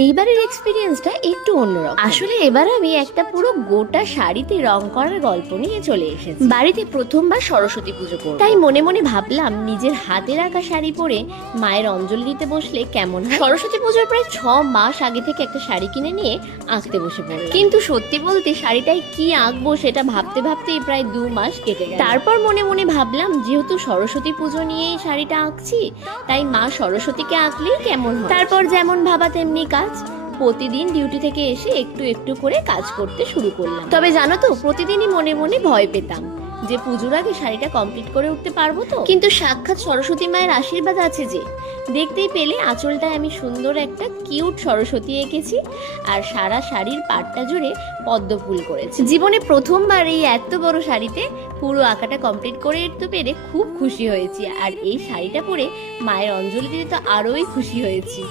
এইবারের এক্সপিরিয়েন্সটা একটু অন্যরকম। আসলে এবার আমি একটা পুরো গোটা শাড়িতে রং করার গল্প নিয়ে চলে এসেছি। বাড়িতে প্রথমবার সরস্বতী পুজো করব, তাই মনে মনে ভাবলাম নিজের হাতের আঁকা শাড়ি পরে মায়ের অঞ্জলি দিতে বসলে কেমন হয়। সরস্বতী পুজোর প্রায় 6 মাস আগে থেকে একটা শাড়ি কিনে নিয়ে আঁকতে বসে পড়লাম। কিন্তু সত্যি বলতে শাড়িটায় কি আঁকবো সেটা ভাবতে ভাবতেই প্রায় 2 মাস কেটে গেল। তারপর মনে মনে ভাবলাম যেহেতু সরস্বতী পুজো নিয়েই শাড়িটা আঁকছি, তাই মা সরস্বতীকে আঁকলেই কেমন হয়। তারপর যেমন ভাবা তেমনি কাজ। প্রতিদিন ডিউটি থেকে এসে একটু একটু করে কাজ করতে শুরু করলাম। তবে জানো তো, প্রতিদিনই মনে মনে ভয় পেতাম যে পুজোর আগে শাড়িটা কমপ্লিট করে উঠতে পারবো তো। কিন্তু সাক্ষাৎ সরস্বতী মায়ের আশীর্বাদ আছে যে, দেখতেই পেলে আঁচলটায় আমি সুন্দর একটা কিউট সরস্বতী এঁকেছি, আর সারা শাড়ির পাটটা জুড়ে পদ্ম ফুল করেছি। জীবনে প্রথমবার এই এত বড় শাড়িতে পুরো আঁকাটা কমপ্লিট করে উঠতে পেরে খুব খুশি হয়েছি, আর এই শাড়িটা পরে মায়ের অঞ্জলি দিতে তো আরোই খুশি হয়েছি।